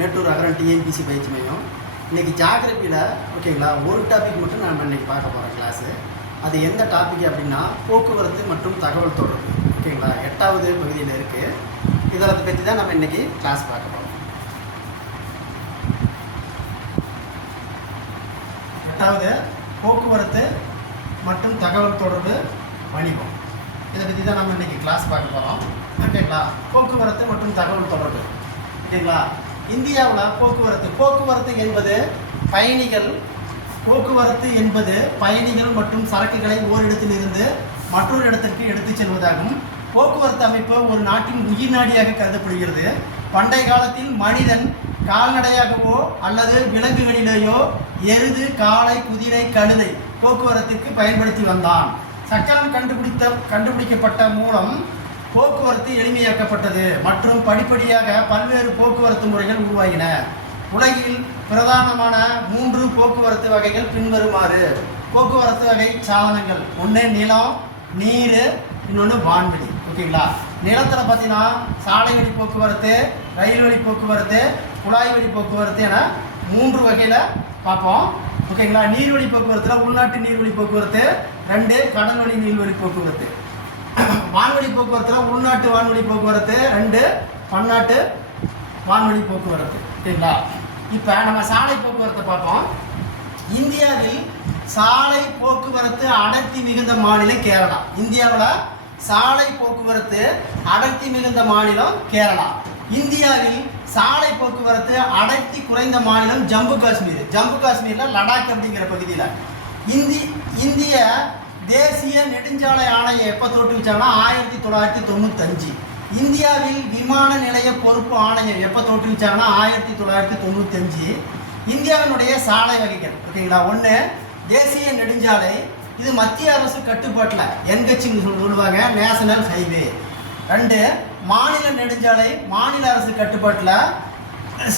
மேட்டூர் அகரம் TNPSC பயிற்சி மையம். இன்றைக்கி ஜாகிரபியில் ஓகேங்களா ஒரு டாபிக் மட்டும் நம்ம இன்றைக்கி பார்க்க போகிறோம் கிளாஸு. அது எந்த டாபிக் அப்படின்னா போக்குவரத்து மற்றும் தகவல் தொடர்பு. ஓகேங்களா 8வது பகுதியில் இருக்குது. இதை பற்றி தான் நம்ம இன்றைக்கி கிளாஸ் பார்க்க போகிறோம். 8வது போக்குவரத்து மற்றும் தகவல் தொடர்பு வணிகம். இதை பற்றி தான் நம்ம இன்றைக்கி கிளாஸ் பார்க்க போகிறோம். ஓகேங்களா போக்குவரத்து மற்றும் தகவல் தொடர்பு. ஓகேங்களா இந்தியாவில் போக்குவரத்து என்பது பயணிகள் மற்றும் சரக்குகளை ஓரிடத்திலிருந்து மற்றொரு இடத்திற்கு எடுத்துச் செல்வதாகும். போக்குவரத்து அமைப்பு ஒரு நாட்டின் உயிர் நாடியாக கருதப்படுகிறது. பண்டைய காலத்தில் மனிதன் கால்நடையாகவோ அல்லது விலங்குகளிலேயோ எருது, காளை, குதிரை, கழுதை போக்குவரத்துக்கு பயன்படுத்தி வந்தான். சக்கரம் கண்டுபிடிக்கப்பட்ட மூலம் போக்குவரத்து எளிமையாக்கப்பட்டது மற்றும் படிப்படியாக பல்வேறு போக்குவரத்து முறைகள் உருவாகின. உலகில் பிரதானமான 3 போக்குவரத்து வகைகள் பின்வருமாறு. போக்குவரத்து வகை சாதனங்கள்: ஒன்று நிலம், நீர், இன்னொன்று வான்வெளி. ஓகேங்களா நிலத்தில் பார்த்தீங்கன்னா சாலை வழி போக்குவரத்து, ரயில் வழி போக்குவரத்து, குழாய் வழி போக்குவரத்து என 3 வகையில் பார்ப்போம். ஓகேங்களா நீர்வழி போக்குவரத்தில் உள்நாட்டு நீர்வழி போக்குவரத்து, 2 கடல் வழி நீர்வழி போக்குவரத்து. வான்வழி போக்குவரத்தில் உள்நாட்டு வான்வழி போக்குவரத்து, 2 பன்னாட்டு வான்வழி போக்குவரத்து. ஓகேங்களா இப்போ நம்ம சாலை போக்குவரத்தை பார்ப்போம். இந்தியாவில் சாலை போக்குவரத்து அடர்த்தி மிகுந்த மாநிலம் கேரளா. இந்தியாவில் சாலை போக்குவரத்து அடர்த்தி மிகுந்த மாநிலம் கேரளா. இந்தியாவில் சாலை போக்குவரத்து அடர்த்தி குறைந்த மாநிலம் ஜம்மு காஷ்மீர். ஜம்மு காஷ்மீரில் லடாக் அப்படிங்கிற பகுதியில். இந்திய தேசிய நெடுஞ்சாலை ஆணையம் எப்போ தோற்றுவிச்சாங்கன்னா 1995. இந்தியாவில் விமான நிலைய பொறுப்பு ஆணையம் எப்போ தோற்றுவிச்சாங்கன்னா 1995. இந்தியாவினுடைய சாலை வகைகள் ஓகேங்களா 1 தேசிய நெடுஞ்சாலை, இது மத்திய அரசு கட்டுப்பாட்டில் என்ஹெச்னு சொல்லுவாங்க, நேஷனல் ஹைவே. 2 மாநில நெடுஞ்சாலை, மாநில அரசு கட்டுப்பாட்டில்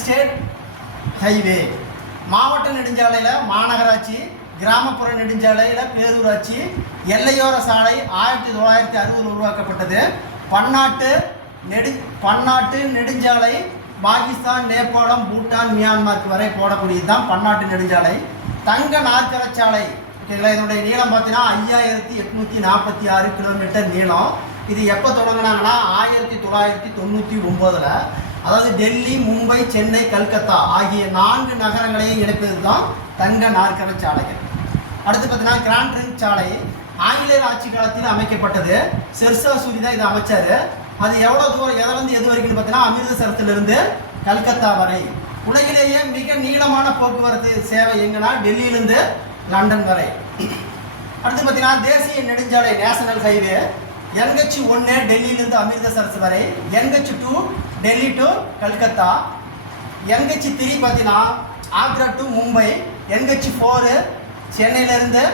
ஸ்டேட் ஹைவே. மாவட்ட நெடுஞ்சாலையில் மாநகராட்சி, கிராமப்புற நெடுஞ்சாலையில் பேரூராட்சி. எல்லையோர சாலை 1960 உருவாக்கப்பட்டது. பன்னாட்டு நெடுஞ்சாலை பாகிஸ்தான், நேபாளம், பூட்டான், மியான்மருக்கு வரை போடக்கூடியது தான் பன்னாட்டு நெடுஞ்சாலை. தங்க நாற்கரச்சாலை ஓகேங்களா இதனுடைய நீளம் பார்த்தீங்கன்னா 5846 கிலோமீட்டர் நீளம். இது எப்போ தொடங்கினாங்கன்னா 1999. அதாவது டெல்லி, மும்பை, சென்னை, கல்கத்தா ஆகிய 4 நகரங்களையும் இணைப்பது தான் தங்க நாற்கரச்சாலைகள். அடுத்து பார்த்தீங்கன்னா கிராண்ட் ட்ரங்க் சாலை ஆங்கிலேயர் ஆட்சி காலத்தில் அமைக்கப்பட்டது. ஷெர்ஷா சூரி தான் இதை அமைச்சார். அது எவ்வளோ தூரம் எதிலிருந்து எது வரைக்கும் பார்த்தீங்கன்னா அமிர்தசரத்திலிருந்து கல்கத்தா வரை. உலகிலேயே மிக நீளமான போக்குவரத்து சேவை எங்கன்னா டெல்லியிலிருந்து லண்டன் வரை. அடுத்து பார்த்தீங்கன்னா தேசிய நெடுஞ்சாலை நேஷனல் ஹைவே NH1 டெல்லியிலிருந்து அமிர்தசரஸ் வரை, NH2 Delhi to Calcutta, NH3 பார்த்தீங்கன்னா ஆக்ரா டு மும்பை, NH4 சென்னையிலேருந்து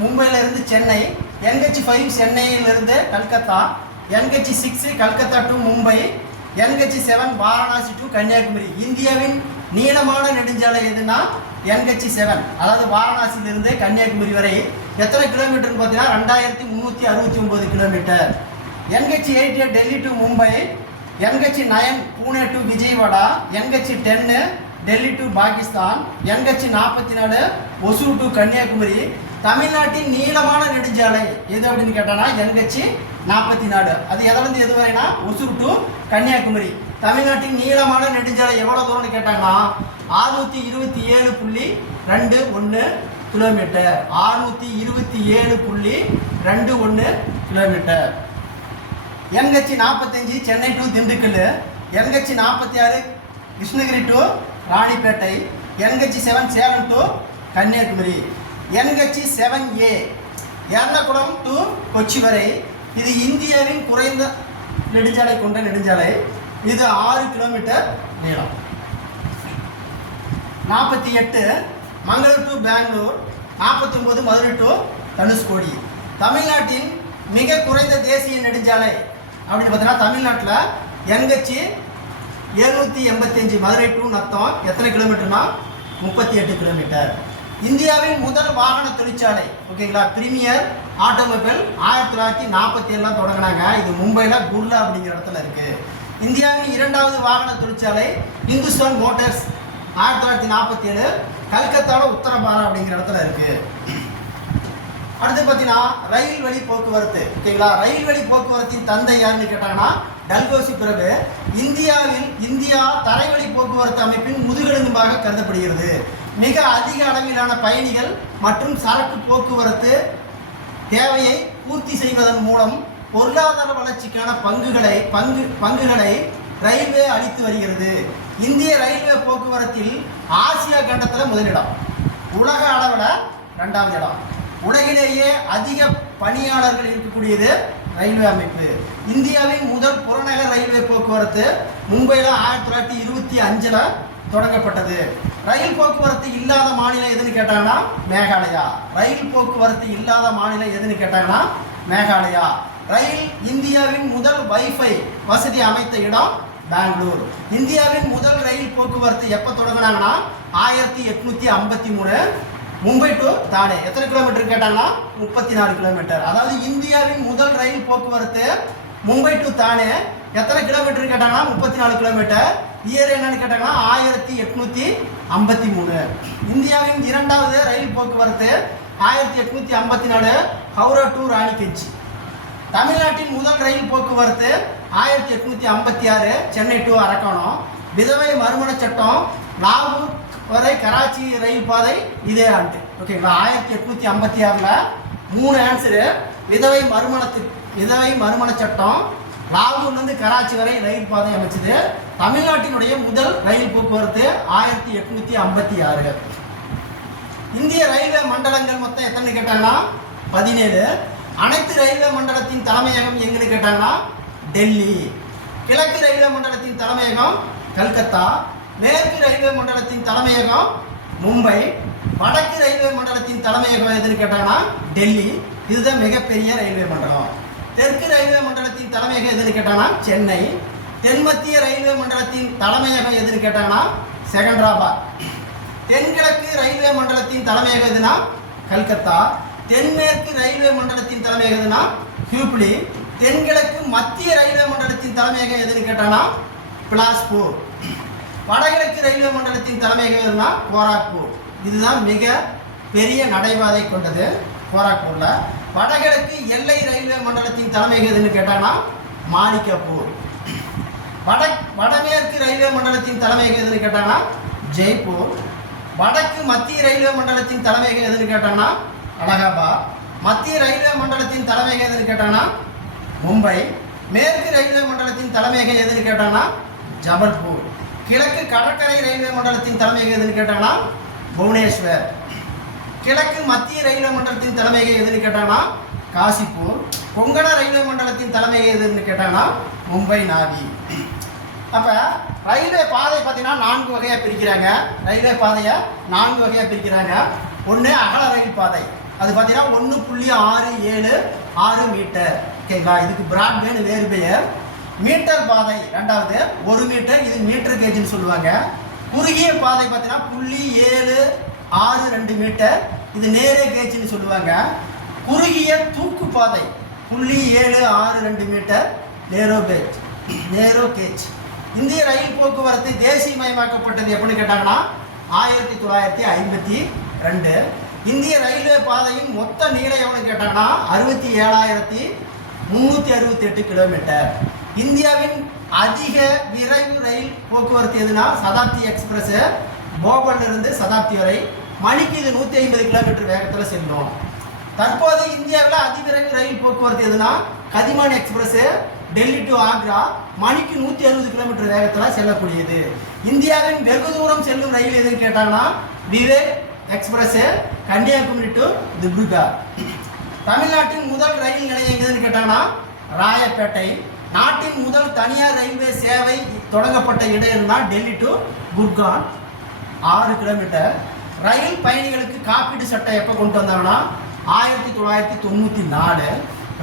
மும்பையிலேருந்து சென்னை, NH5 சென்னையிலிருந்து Calcutta, NH6 Calcutta to Mumbai, NH7 Varanasi to Kanyakumari. இந்தியாவின் நீளமான நெடுஞ்சாலை எதுனா NH7, அதாவது வாரணாசியிலிருந்து கன்னியாகுமரி வரை. எத்தனை கிலோமீட்டர்னு பார்த்தீங்கன்னா 2369 kilometre. NH8 Delhi to Mumbai, NH9 Pune to Vijayawada, NH10 Delhi to Pakistan, NH44 Hosur to Kanyakumari. தமிழ்நாட்டின் நீளமான நெடுஞ்சாலை எது அப்படின்னு கேட்டானா NH44. அது எதிலிருந்து எது வரைனா ஒசூர் டு கன்னியாகுமரி. தமிழ்நாட்டின் நீளமான நெடுஞ்சாலை எவ்வளோ தூரம்னு கேட்டாங்கன்னா 627.21 kilometre. 627.21 kilometre. NH45 Chennai to Dindigul, NH46 Krishnagiri to Ranipet, NH7 Salem to Kanyakumari. NH7A Ernakulam to Kochi வரை. இது இந்தியாவின் குறைந்த நெடுஞ்சாலை கொண்ட நெடுஞ்சாலை. இது 6 கிலோமீட்டர் நீளம். 48 மங்களூர் டு பெங்களூர், 49 மதுரை டு தனுஷ்கோடி. தமிழ்நாட்டின் மிக குறைந்த தேசிய நெடுஞ்சாலை அப்படின்னு பார்த்தீங்கன்னா தமிழ்நாட்டில் NH785 மதுரை டு நத்தம். எத்தனை கிலோமீட்டர்னா 38 கிலோமீட்டர். இந்தியாவின் முதல் வாகன தொழிற்சாலை ஓகேங்களா பிரீமியர் ஆட்டோமொபைல் 1947 தொடங்கினாங்க. இது மும்பையில் குர்லா அப்படிங்கிற இடத்துல இருக்குது. இந்தியாவின் இரண்டாவது வாகன தொழிற்சாலை இந்துஸ்தான் மோட்டார்ஸ் 1947 கல்கத்தாவோட உத்தரபாரா அப்படிங்கிற இடத்துல இருக்கு. அடுத்து பார்த்தீங்கன்னா ரயில் வழி போக்குவரத்து. ஓகேங்களா, ரயில் வழி போக்குவரத்தின் தந்தை யாருன்னு கேட்டாங்கன்னா டல்கோசி பிரபு. இந்தியா தரைவழி போக்குவரத்து அமைப்பின் முதுகெலும்பாக கருதப்படுகிறது. மிக அதிக அளவிலான பயணிகள் மற்றும் சரக்கு போக்குவரத்து தேவையை பூர்த்தி செய்வதன் மூலம் பொருளாதார வளர்ச்சிக்கான பங்குகளை ரயில்வே அளித்து வருகிறது. இந்திய ரயில்வே போக்குவரத்தில் ஆசியா கண்டத்தில் முதலிடம், உலக அளவில் 2வது இடம். உலகிலேயே அதிக பணியாளர்கள் இருக்கக்கூடியது ரயில்வே அமைப்பு. இந்தியாவின் முதல் புறநகர் ரயில்வே போக்குவரத்து மும்பையில் 1925 தொடங்கப்பட்டது. ரயில் போக்குவரத்து இல்லாத மாநிலம் எதுன்னு கேட்டாங்கன்னா மேகாலயா. ரயில் போக்குவரத்து இல்லாத மாநிலம் எதுன்னு கேட்டாங்கன்னா மேகாலயா. இந்தியாவின் முதல் வைஃபை வசதி அமைத்த இடம் பெங்களூர். இந்தியாவின் முதல் ரயில் போக்குவரத்து எப்போ தொடங்கினாங்கன்னா 1853 மும்பை டு தானே. எத்தனை கிலோமீட்டர் கேட்டாங்கன்னா 34 கிலோமீட்டர். அதாவது இந்தியாவின் முதல் ரயில் போக்குவரத்து மும்பை டு தானே எத்தனை கிலோமீட்டர் கேட்டாங்கன்னா 34 கிலோமீட்டர். இயர் என்னன்னு கேட்டாங்கன்னா 1853. இந்தியாவின் இரண்டாவது ரயில் போக்குவரத்து 1854 ஹவுரா டு ராணிகஞ்ச். தமிழ்நாட்டின் முதல் ரயில் போக்குவரத்து 1856 சென்னை டு அரக்கோணம். விதவை மறுமண சட்டம் லாகூர் வரை கராச்சி ரயில் பாதை இதே ஆண்டு. ஓகேங்களா, 1856 3 ஆன்சரு. விதவை மறுமண சட்டம் லாகூர்லேருந்து கராச்சி வரை ரயில் பாதை அமைச்சது. தமிழ்நாட்டினுடைய முதல் ரயில் போக்குவரத்து 1856. இந்திய ரயில்வே மண்டலங்கள் மொத்தம் எத்தனை கேட்டாங்கன்னா 17. அனைத்து ரயில்வே மண்டலத்தின் தலைமையகம் எங்கன்னு கேட்டாங்கன்னா டெல்லி. கிழக்கு ரயில்வே மண்டலத்தின் தலைமையகம் கல்கத்தா. மேற்கு ரயில்வே மண்டலத்தின் தலைமையகம் மும்பை. வடக்கு ரயில்வே மண்டலத்தின் தலைமையகம் எதுன்னு கேட்டாங்கன்னா டெல்லி. இதுதான் மிகப்பெரிய ரயில்வே மண்டலம். தெற்கு ரயில்வே மண்டலத்தின் தலைமையகம் எதுன்னு கேட்டாங்கன்னா சென்னை. தென்மத்திய ரயில்வே மண்டலத்தின் தலைமையகம் எதுன்னு கேட்டாங்கன்னா செகந்திராபாத். தென்கிழக்கு ரயில்வே மண்டலத்தின் தலைமையகம் எதுனா கல்கத்தா. தென்மேற்கு ரயில்வே மண்டலத்தின் தலைமையகம் எதுனா ஹூப்ளி. தென்கிழக்கு மத்திய ரயில்வே மண்டலத்தின் தலைமையகம் எதுன்னு கேட்டாங்கன்னா பிலாஸ்பூர். வடகிழக்கு ரயில்வே மண்டலத்தின் தலைமையகம் எதுனா கோராக்பூர். இதுதான் மிக பெரிய நடைபாதை கொண்டது கோராக்பூர்ல. வடகிழக்கு எல்லை ரயில்வே மண்டலத்தின் தலைமையகம் எதுன்னு கேட்டாங்கன்னா மாணிக்கப்பூர். வடமேற்கு ரயில்வே மண்டலத்தின் தலைமையகம் எதுன்னு கேட்டாங்கன்னா ஜெய்ப்பூர். வடக்கு மத்திய ரயில்வே மண்டலத்தின் தலைமையகம் எதுன்னு கேட்டாங்கன்னா அலகாபாத். மத்திய ரயில்வே மண்டலத்தின் தலைமையகம் எதுன்னு கேட்டாங்கன்னா மும்பை. மேற்கு ரயில்வே மண்டலத்தின் தலைமையகம் எதுன்னு கேட்டாங்கன்னா ஜபல்பூர். கிழக்கு கடற்கரை ரயில்வே மண்டலத்தின் தலைமையகம் எதுன்னு கேட்டாங்கன்னா புவனேஸ்வர். கிழக்கு மத்திய ரயில்வே மண்டலத்தின் தலைமையகம் எதுன்னு கேட்டாங்கன்னா காசிப்பூர். கொங்கண ரயில்வே மண்டலத்தின் தலைமையகம் எதுன்னு கேட்டாங்கன்னா மும்பை நாவி. அப்போ ரயில்வே பாதை பார்த்தீங்கன்னா 4 வகையாக பிரிக்கிறாங்க. ரயில்வே பாதையை 4 வகையாக பிரிக்கிறாங்க. ஒன்று அகல ரயில் பாதை, அது பார்த்தீங்கன்னா 1.676 மீட்டர். ஓகேங்களா, இதுக்கு பிராட்வேன்னு வேறு பெயர். மீட்டர் பாதை 2வது 1 மீட்டர், இது மீட்டர் கேஜ்னு சொல்லுவாங்க. குறுகிய பாதை பார்த்தீங்கன்னா 0.762 மீட்டர், இது நேரே கேஜ்னு சொல்லுவாங்க. குறுகிய தூக்கு பாதை 0.762 மீட்டர், நேரோ கேஜ். இந்திய ரயில் போக்குவரத்து தேசியமயமாக்கப்பட்டது எப்படின்னு கேட்டாங்கன்னா 1952. இந்திய ரயில்வே பாதையின் மொத்த நீளம் எவ்வளோன்னு கேட்டாங்கன்னா 67,368 கிலோமீட்டர். இந்தியாவின் அதிக விரைவு ரயில் போக்குவரத்து எதுனா சதாப்தி எக்ஸ்பிரஸ். போபாலிலிருந்து சதாப்தி வரை மணிக்கு இது 150 கிலோமீட்டர் வேகத்தில் செல்லும். தற்போது இந்தியாவில் அதிவிரைவு ரயில் போக்குவரத்து எதுனா கதிமான் எக்ஸ்பிரஸ், டெல்லி டு ஆக்ரா, மணிக்கு 160 கிலோமீட்டர் வேகத்தில் செல்லக்கூடியது. இந்தியாவின் வெகு தூரம் செல்லும் ரயில் எதுன்னு கேட்டாங்கன்னா விவேக் எக்ஸ்பிரஸ், கன்னியாகுமரி டு திப்ருகர். தமிழ்நாட்டின் முதல் ரயில் நிலையம் எதுன்னு கேட்டாங்கன்னா ராயப்பேட்டை. நாட்டின் முதல் தனியார் ரயில்வே சேவை தொடங்கப்பட்ட இடையில்னா டெல்லி டு குர்கான், 6 கிலோமீட்டர். ரயில் பயணிகளுக்கு காப்பீடு சட்டம் எப்போ கொண்டு வந்தாங்கன்னா 1994.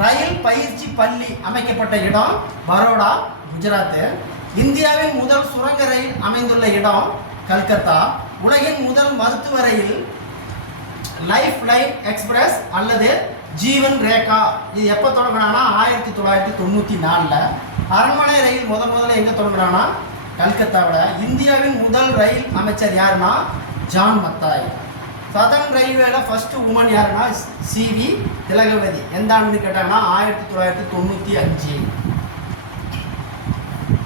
ரயில் பயிற்சி பள்ளி அமைக்கப்பட்ட இடம் பரோடா, குஜராத். இந்தியாவின் முதல் சுரங்க ரயில் அமைந்துள்ள இடம் கல்கத்தா. உலகின் முதல் மருத்துவ ரயில் லைஃப் லைன் எக்ஸ்பிரஸ் அல்லது ஜீவன் ரேகா இது எப்போ தொடங்கினான்னா 1994. அரண்மனை ரயில் முதல்ல எங்கே தொடங்குறான்னா கல்கத்தாவில். இந்தியாவின் முதல் ரயில் அமைச்சர் யாருன்னா ஜான் மத்தாய். சதர்ன் ரயில்வேல ஃபர்ஸ்ட் உமன் யாருன்னா சிவி திலகவதி. எந்த ஆண்டுன்னு கேட்டாங்கன்னா 1995.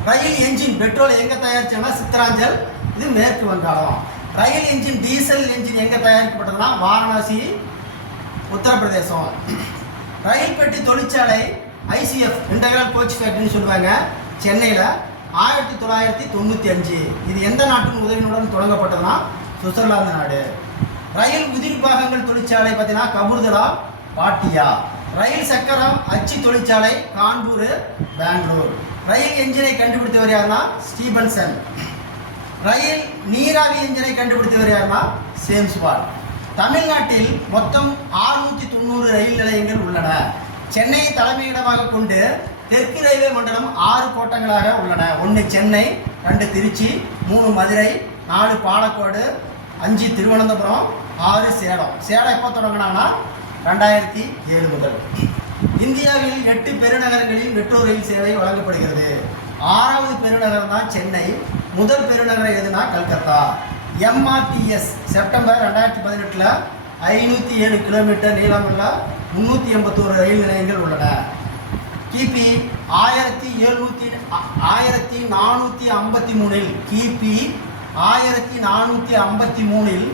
ரயில் என்ஜின் பெட்ரோல் எங்கே தயாரிச்சாங்கன்னா சித்தராஞ்சல், இது மேற்கு வங்காளம். ரயில் என்ஜின் டீசல் என்ஜின் எங்கே தயாரிக்கப்பட்டதுன்னா வாரணாசி, உத்தரப்பிரதேசம். ரயில் பெட்டி தொழிற்சாலை ஐசிஎஃப் இன்டகிரல் கோச் ஃபேக்டரின்னு சொல்லுவாங்க சென்னையில் 1995. இது எந்த நாட்டின் உதவியுடன் தொடங்கப்பட்டதுன்னா சுவிட்சர்லாந்து நாடு. ரயில் உதிரி பாகங்கள் தொழிற்சாலை பார்த்தீங்கன்னா கபூர்தலா, பாட்டியா. ரயில் சக்கரம் அச்சு தொழிற்சாலை கான்பூர், பெங்களூர். ரயில் என்ஜினை கண்டுபிடித்தவர் யாருன்னா ஸ்டீபன்சன். ரயில் நீராவி என்ஜினை கண்டுபிடித்தவர் யாருன்னா சேம்ஸ் வாட். தமிழ்நாட்டில் மொத்தம் 690 ரயில் நிலையங்கள் உள்ளன. சென்னையை தலைமையிடமாக கொண்டு தெற்கு ரயில்வே மண்டலம் 6 கோட்டங்களாக உள்ளன. 1 சென்னை, 2 திருச்சி, 3 மதுரை, 4 பாலக்காடு, 5 திருவனந்தபுரம், 6 சேலம். சேலம் எப்போ தொடங்கினாங்கன்னா 2007 முதல். இந்தியாவில் 8 பெருநகரங்களில் மெட்ரோ ரயில் சேவை வழங்கப்படுகிறது. 6வது பெருநகரம் தான் சென்னை. முதல் பெருநகரம் எதுனா கல்கத்தா. எம்ஆர்டிஎஸ் செப்டம்பர் 2018 507 கிலோமீட்டர் நீளமுள்ள 381 ரயில் நிலையங்கள் உள்ளன. கிபி 1453 கிபி 1453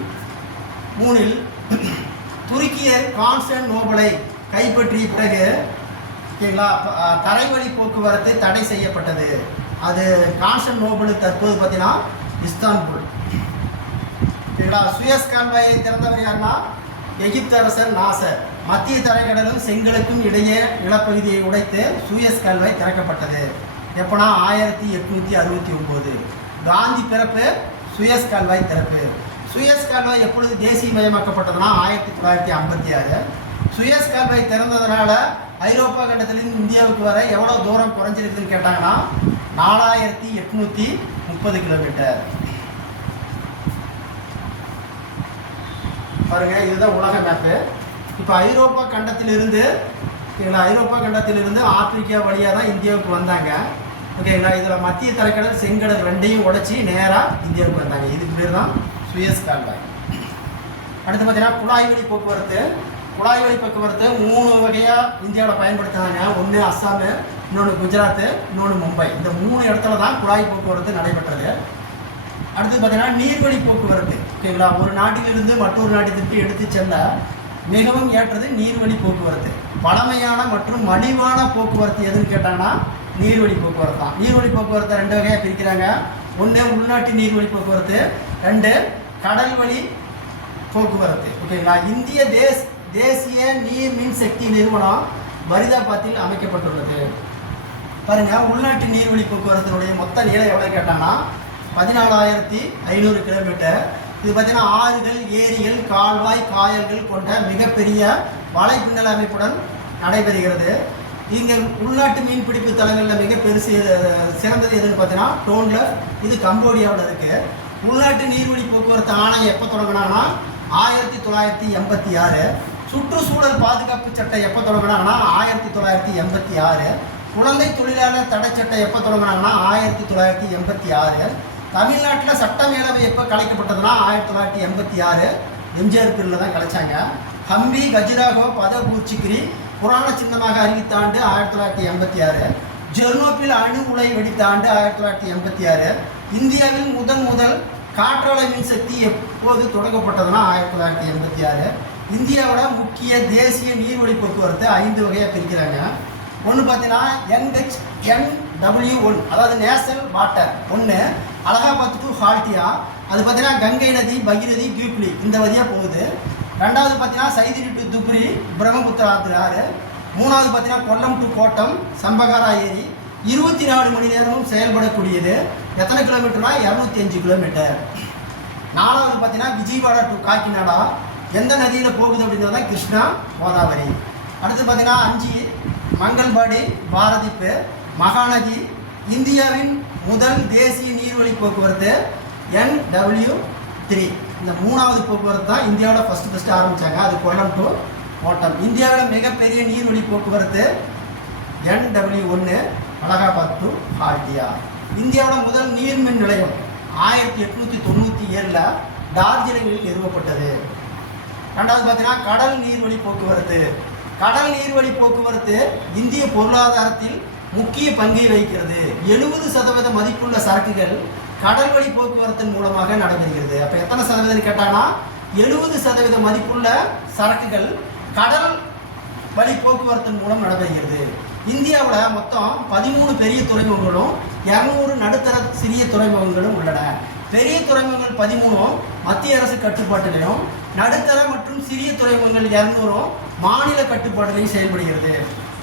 துருக்கியர் கான்ஸ்டன்டினோபிளை கைப்பற்றிய பிறகு ஓகேங்களா தரைவழி போக்குவரத்து தடை செய்யப்பட்டது. அது கான்ஸ்டன்டினோபிள் தற்போது பார்த்தீங்கன்னா இஸ்தான்புல். ஓகேங்களா சுயஸ் கால்வாயை திறந்தவர் யாருன்னா எகிப்து அரசர் நாசர். மத்திய தரைக்கடலும் செங்கலுக்கும் இடையே நிலப்பகுதியை உடைத்து சூயஸ் கால்வாய் திறக்கப்பட்டது. எப்போனா 1869. காந்தி பிறப்பு, சூயஸ் கால்வாய் திறப்பு. சூயஸ் கால்வாய் எப்பொழுது தேசியமயமாக்கப்பட்டதுன்னா 1956. சூயஸ் கால்வாய் திறந்ததுனால ஐரோப்பா கண்டத்திலிருந்து இந்தியாவுக்கு வர எவ்வளோ தூரம் குறைஞ்சிருக்குன்னு கேட்டாங்கன்னா 4830 கிலோமீட்டர். பாருங்க, இதுதான் உலக மேப்பு. இப்போ ஐரோப்பா கண்டத்திலிருந்து ஆப்பிரிக்கா வழியாக தான் இந்தியாவுக்கு வந்தாங்க. ஓகேங்களா, இதில் மத்திய தரைக்கடல் செங்கடல் ரெண்டையும் உடைச்சி நேராக இந்தியாவுக்கு வந்தாங்க. இதுக்கு பேர் தான் சுயஸ் கால்வாய். அடுத்து பார்த்தீங்கன்னா குழாய் வழி போக்குவரத்து. 3 வகையாக இந்தியாவில் பயன்படுத்தினாங்க. ஒன்று அஸ்ஸாமு, இன்னொன்று குஜராத்து, இன்னொன்று மும்பை. இந்த 3 இடத்துல தான் குழாய் போக்குவரத்து நடைபெற்றது. அடுத்து பார்த்தீங்கன்னா நீர்வழி போக்குவரத்து. ஓகேங்களா, ஒரு நாட்டிலிருந்து மற்றொரு நாட்டிற்கு எடுத்து செல்ல மிகவும் ஏற்றது நீர்வழி போக்குவரத்து. பழமையான மற்றும் மலிவான போக்குவரத்து எதுன்னு கேட்டாங்கன்னா நீர்வழி போக்குவரத்து தான். நீர்வழி போக்குவரத்தை 2 வகையாக பிரிக்கிறாங்க. 1 உள்நாட்டு நீர்வழி போக்குவரத்து, 2 கடல் வழி போக்குவரத்து. ஓகேங்களா, இந்திய தேசிய நீர் மின் சக்தி நிறுவனம் பரிதாபாத்தில் அமைக்கப்பட்டுள்ளது. பாருங்க, உள்நாட்டு நீர்வழி போக்குவரத்தினுடைய மொத்த நீளம் எவ்வளோ கேட்டாங்கன்னா 14,500 கிலோமீட்டர். இது பார்த்தீங்கன்னா ஆறுகள், ஏரிகள், கால்வாய், காயல்கள் கொண்ட மிகப்பெரிய வலைப்பின்னல் அமைப்புடன் நடைபெறுகிறது. இங்கே உள்நாட்டு மீன்பிடிப்பு தலங்களில் மிக சிறந்தது எதுன்னு பார்த்தீங்கன்னா டோன்லர், இது கம்போடியாவில் இருக்குது. உள்நாட்டு நீர்வழி போக்குவரத்து ஆணையம் எப்போ தொடங்கினாங்கன்னா 1986. சுற்றுச்சூழல் பாதுகாப்பு சட்டம் எப்போ தொடங்கினாங்கன்னா 1986. குழந்தை தொழிலாளர் தடை சட்டம் எப்போ தொடங்கினாங்கன்னா 1986. தமிழ்நாட்டில் சட்டமேலவை எப்போ கலைக்கப்பட்டதுன்னா 1986 எம்ஜிஆர் பீரியடில் தான் கலைச்சாங்க. ஹம்பி, கஜுராஹோ, பதபூர்ச்சிகிரி புராண சின்னமாக அறிவித்த ஆண்டு 1986. ஜெர்னோபில் அணு உலை வெடித்த ஆண்டு 1986. இந்தியாவில் முதல் காற்றாலை மின்சக்தி எப்போது தொடங்கப்பட்டதுன்னா 1986. இந்தியாவோட முக்கிய தேசிய நீர்வழி போக்குவரத்து 5 வகையாக பிரிக்கிறாங்க. ஒன்று பார்த்தீங்கன்னா NW1, அதாவது national water. 1 Allahabad to Haldia, அது பார்த்தீங்கன்னா கங்கை நதி, பகிரதி, டியூப்ளி இந்த வழியாக போகுது. 2வது பார்த்தீங்கன்னா சைதிரி டு துப்ரி, பிரம்மபுத்திரா ஆறு. 3வது பார்த்தீங்கன்னா கொல்லம் டு கோட்டம், சம்பகாரா ஏரி. 24 மணி நேரமும் செயல்படக்கூடியது. எத்தனை கிலோமீட்டர்னா 205 கிலோமீட்டர். 4வது பார்த்தீங்கன்னா விஜயவாடா டு காக்கிநாடா. எந்த நதியில் போகுது அப்படின்றது தான் கிருஷ்ணா, கோதாவரி. அடுத்து பார்த்தீங்கன்னா 5 மங்கல்பாடி, பாரதிப்பு, மகாநதி. இந்தியாவின் முதல் தேசிய நீர்வழி போக்குவரத்து NW3. இந்த 3வது போக்குவரத்து தான் இந்தியாவோட ஃபஸ்ட்டு ஆரம்பித்தாங்க. அது கொல்லம் டு ஓட்டம். இந்தியாவில் மிகப்பெரிய நீர்வழி போக்குவரத்து NW1 அலகாபாத் டு ஹால்டியா. இந்தியாவோட முதல் நீர்மின் நிலையம் 1897 டார்ஜிலிங்கில் நிறுவப்பட்டது. ரெண்டாவது பார்த்தீங்கன்னா கடல் நீர்வழி போக்குவரத்து. கடல் நீர்வழி போக்குவரத்து இந்திய பொருளாதாரத்தில் முக்கிய பங்கை வகிக்கிறது. 70% மதிப்புள்ள சரக்குகள் கடல் வழி போக்குவரத்தின் மூலமாக நடைபெறுகிறது. அப்போ எத்தனை சதவீதம் கேட்டாங்கன்னா 70% மதிப்புள்ள சரக்குகள் கடல் வழி போக்குவரத்தின் மூலம் நடைபெறுகிறது. இந்தியாவில் மொத்தம் 13 பெரிய துறைமுகங்களும் 200 நடுத்தர சிறிய துறைமுகங்களும் உள்ளன. பெரிய துறைமுகங்கள் 13 மத்திய அரசு கட்டுப்பாட்டிலையும், நடுத்தர மற்றும் சிறிய துறைமுகங்கள் 200 மாநில கட்டுப்பாட்டிலையும் செயல்படுகிறது.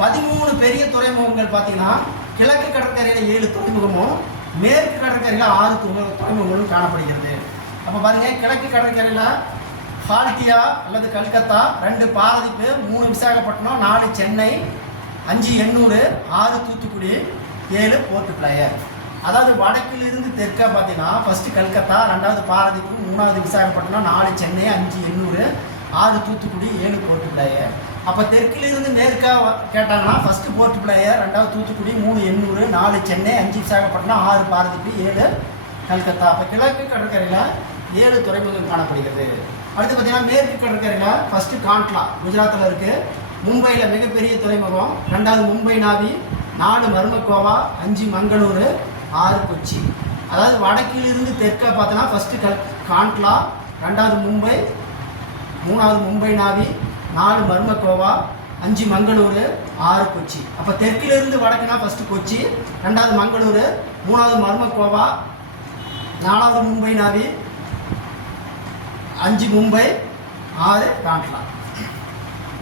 13 பெரிய துறைமுகங்கள் பார்த்தீங்கன்னா கிழக்கு கடற்கரையில் 7 துறைமுகமும் மேற்கு கடற்கரையில் 6 துறைமுகங்களும் காணப்படுகிறது. அப்போ பாருங்கள், கிழக்கு கடற்கரையில் ஹால்டியா அல்லது கல்கத்தா, 2 பாரதீப்பு, 3 விசாகப்பட்டினம், 4 சென்னை, 5 எண்ணூர், 6 தூத்துக்குடி, 7 போர்ட் பிளேயர். அதாவது வடக்கிலிருந்து தெற்கா பார்த்தீங்கன்னா ஃபஸ்ட்டு கல்கத்தா, 2வது பாரதீப்பு, 3வது விசாகப்பட்டினம், 4 சென்னை, 5 எண்ணூர், 6 தூத்துக்குடி, 7 போர்ட் பிளேயர். அப்போ தெற்கிலிருந்து மேற்கா கேட்டாங்கன்னா ஃபஸ்ட்டு போர்ட் பிளேயர், 2வது தூத்துக்குடி, 3 எண்ணூர், 4 சென்னை, 5 விசாகப்பட்டினம், 6 பாரதீப்பு, 7 கல்கத்தா. அப்போ கிழக்கு கடற்கரையில் 7 துறைமுகம் காணப்படுகிறது. அடுத்து பார்த்தீங்கன்னா மேற்கு கடற்கரையில் ஃபஸ்ட்டு காண்ட்லா குஜராத்தில் இருக்குது. மும்பையில் மிகப்பெரிய துறைமுகம், 2வது மும்பை நாவி, 4 மர்மக்கோவா, 5 மங்களூர், 6 கொச்சி. அதாவது வடக்கிலிருந்து தெற்கா பார்த்தோன்னா ஃபஸ்ட்டு காண்ட்லா, 2வது மும்பை, 3வது மும்பை நாவி, 4 மர்மக்கோவா, 5 மங்களூர், 6 கொச்சி. அப்போ தெற்கிலிருந்து வடக்குனா ஃபஸ்ட்டு கொச்சி, 2வது மங்களூர், 3வது மர்மக்கோவா, 4வது மும்பை நாவி, 5 மும்பை, 6 காண்ட்லா.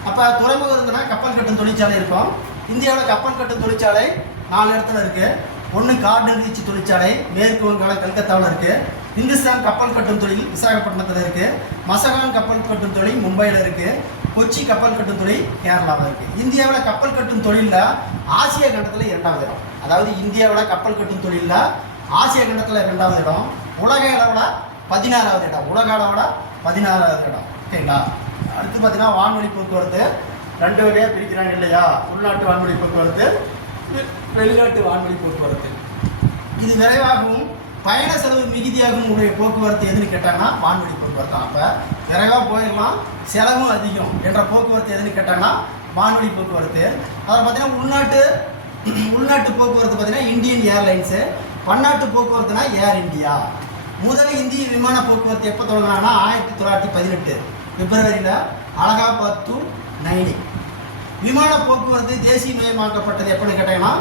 அப்போ துறைமுகம் இருந்ததுன்னா கப்பல் கட்டும் தொழிற்சாலை இருக்கும். இந்தியாவில் கப்பல் கட்டும் தொழிற்சாலை 4 இடத்துல இருக்குது. ஒன்று கார்டன் ரீச் தொழிற்சாலை மேற்கு வங்காளம் கல்கத்தாவில் இருக்குது. இந்துஸ்தான் கப்பல் கட்டும் தொழில் விசாகப்பட்டினத்தில் இருக்குது. மசகான் கப்பல் கட்டும் தொழில் மும்பையில் இருக்குது. கொச்சி கப்பல் கட்டும் தொழில் கேரளாவில் இருக்குது. இந்தியாவில் கப்பல் கட்டும் தொழிலில் ஆசிய கண்டத்தில் 2வது இடம். அதாவது இந்தியாவில் கப்பல் கட்டும் தொழிலில் ஆசிய கண்டத்தில் 2வது இடம், உலக அளவில் 16வது இடம். உலக அளவில் 16வது இடம். ஓகேங்களா? அடுத்து பார்த்தீங்கன்னா வான்வழி போக்குவரத்து 2 வகையாக பிரிக்கிறாங்க இல்லையா? உள்நாட்டு வான்வழி போக்குவரத்து, வெளிநாட்டு வான்வழி போக்குவரத்து. இது விரைவாகவும் பயண செலவு மிகுதியாகவும் உடைய போக்குவரத்து எதுன்னு கேட்டாங்கன்னா வான்வழி போக்குவரத்து. அப்போ விரைவாக போயிடலாம், செலவும் அதிகம் என்ற போக்குவரத்து எதுன்னு கேட்டாங்கன்னா வான்வழி போக்குவரத்து. அதில் பார்த்தீங்கன்னா உள்நாட்டு போக்குவரத்து பார்த்தீங்கன்னா இந்தியன் ஏர்லைன்ஸு, பன்னாட்டு போக்குவரத்துனா ஏர் இந்தியா. முதல் இந்திய விமான போக்குவரத்து எப்போ தொடங்கினாங்கன்னா 1918 பிப்ரவரியில் அலகாபாத் டு நைனி. விமான போக்குவரத்து தேசியமயமாக்கப்பட்டது எப்படின்னு கேட்டாங்கன்னா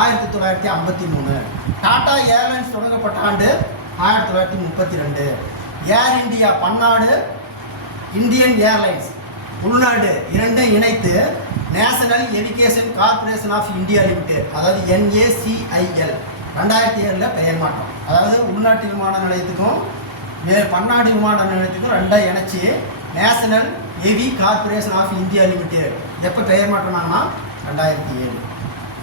1953. டாடா ஏர்லைன்ஸ் தொடங்கப்பட்ட ஆண்டு 1932. ஏர் இந்தியா பன்னாடு, இந்தியன் ஏர்லைன்ஸ் உள்நாடு இரண்டும் இணைத்து National Aviation Corporation of India Limited, அதாவது NACIL 2007 பெயர் மாற்றம். அதாவது உள்நாட்டு விமான நிலையத்துக்கும் பன்னாடு விமான நிலையத்துக்கும் 2 இணைச்சி நேஷனல் ஏவி கார்பரேஷன் ஆஃப் இந்தியா லிமிடெட் எப்போ பெயர் மாற்றினாங்கன்னா 2007.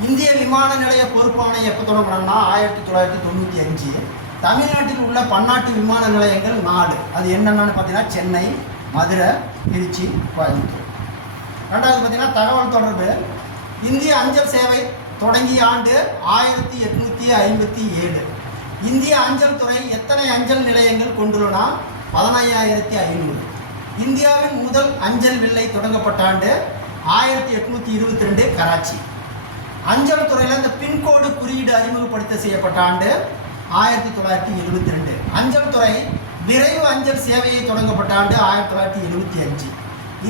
இந்திய விமான நிலைய பொறுப்பாணை எப்போ தொடங்கினாங்கன்னா 1995. தமிழ்நாட்டில் உள்ள பன்னாட்டு விமான நிலையங்கள் 4. அது என்னென்னு பார்த்தீங்கன்னா சென்னை, மதுரை, திருச்சி, கோயம்புத்தூர். 2வது பார்த்தீங்கன்னா தகவல் தொடர்பு. இந்திய அஞ்சல் சேவை தொடங்கிய ஆண்டு 1857. இந்திய அஞ்சல் துறை எத்தனை அஞ்சல் நிலையங்கள் கொண்டுள்ளனா 15500. இந்தியாவின் முதல் அஞ்சல் வில்லை தொடங்கப்பட்ட ஆண்டு 1822 கராச்சி. அஞ்சல் துறையில் இந்த பின்கோடு குறியீடு அறிமுகப்படுத்த செய்யப்பட்ட ஆண்டு 1972. அஞ்சல் துறை விரைவு அஞ்சல் சேவையை தொடங்கப்பட்ட ஆண்டு 1975.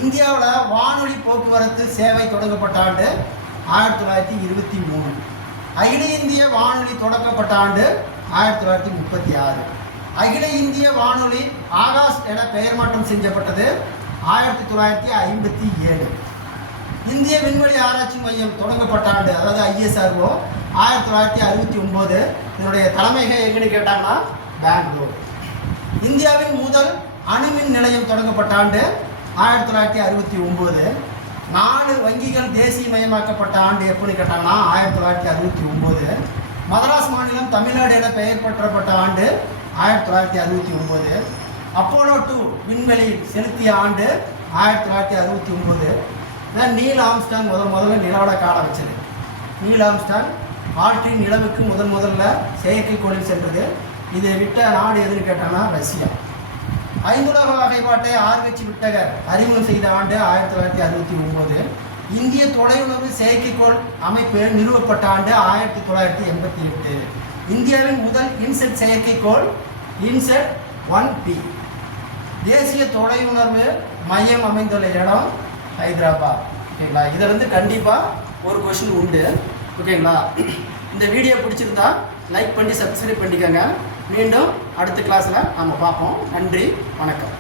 இந்தியாவில் வானொலி போக்குவரத்து சேவை தொடங்கப்பட்ட ஆண்டு 1923. அகில இந்திய வானொலி தொடங்கப்பட்ட ஆண்டு 1936. அகில இந்திய வானொலி ஆகாஷ் என பெயர் மாற்றம் செய்யப்பட்டது 1957. இந்திய விண்வெளி ஆராய்ச்சி மையம் தொடங்கப்பட்ட ஆண்டு, அதாவது ISRO 1969. இதனுடைய தலைமையகம் எங்கன்னு கேட்டாங்கன்னா பெங்களூர். இந்தியாவின் முதல் அணுமின் நிலையம் தொடங்கப்பட்ட ஆண்டு 1969. 4 வங்கிகள் தேசியமயமாக்கப்பட்ட ஆண்டு எப்படின்னு கேட்டாங்கன்னா 1969. மதராஸ் மாநிலம் தமிழ்நாடு என பெயர் பெற்றப்பட்ட ஆண்டு 1969. அப்போலோ 2 விண்வெளி செலுத்திய ஆண்டு 1969 தான் நீல் ஆம்ஸ்டாங் முதல்ல நிலவோட காலை வச்சது. நீல் ஆம்ஸ்டாங் ஆற்றின் நிலவுக்கு முதல்ல செயற்கைக்கோளில் சென்றது. இதை விட்ட நாடு எதுன்னு கேட்டாங்கன்னா ரஷ்யா. ஐந்துலக வகைப்பாட்டை ஆர்கச்சி விட்டகர் அறிமுகம் செய்த ஆண்டு 1969. இந்திய தொலையுணர்வு செயற்கைக்கோள் அமைப்பு நிறுவப்பட்ட ஆண்டு 1988. இந்தியாவின் முதல் இன்செட் செயற்கைக்கோள் இன்செட் 1P. தேசிய தொலையுணர்வு மையம் அமைந்துள்ள இடம் ஹைதராபாத். ஓகேங்களா, இதில் கண்டிப்பாக ஒரு கொஷின் உண்டு. ஓகேங்களா, இந்த வீடியோ பிடிச்சிருந்தா லைக் பண்ணி சப்ஸ்கிரைப் பண்ணிக்கோங்க. மீண்டும் அடுத்த கிளாஸில் நம்ம பார்ப்போம். நன்றி, வணக்கம்.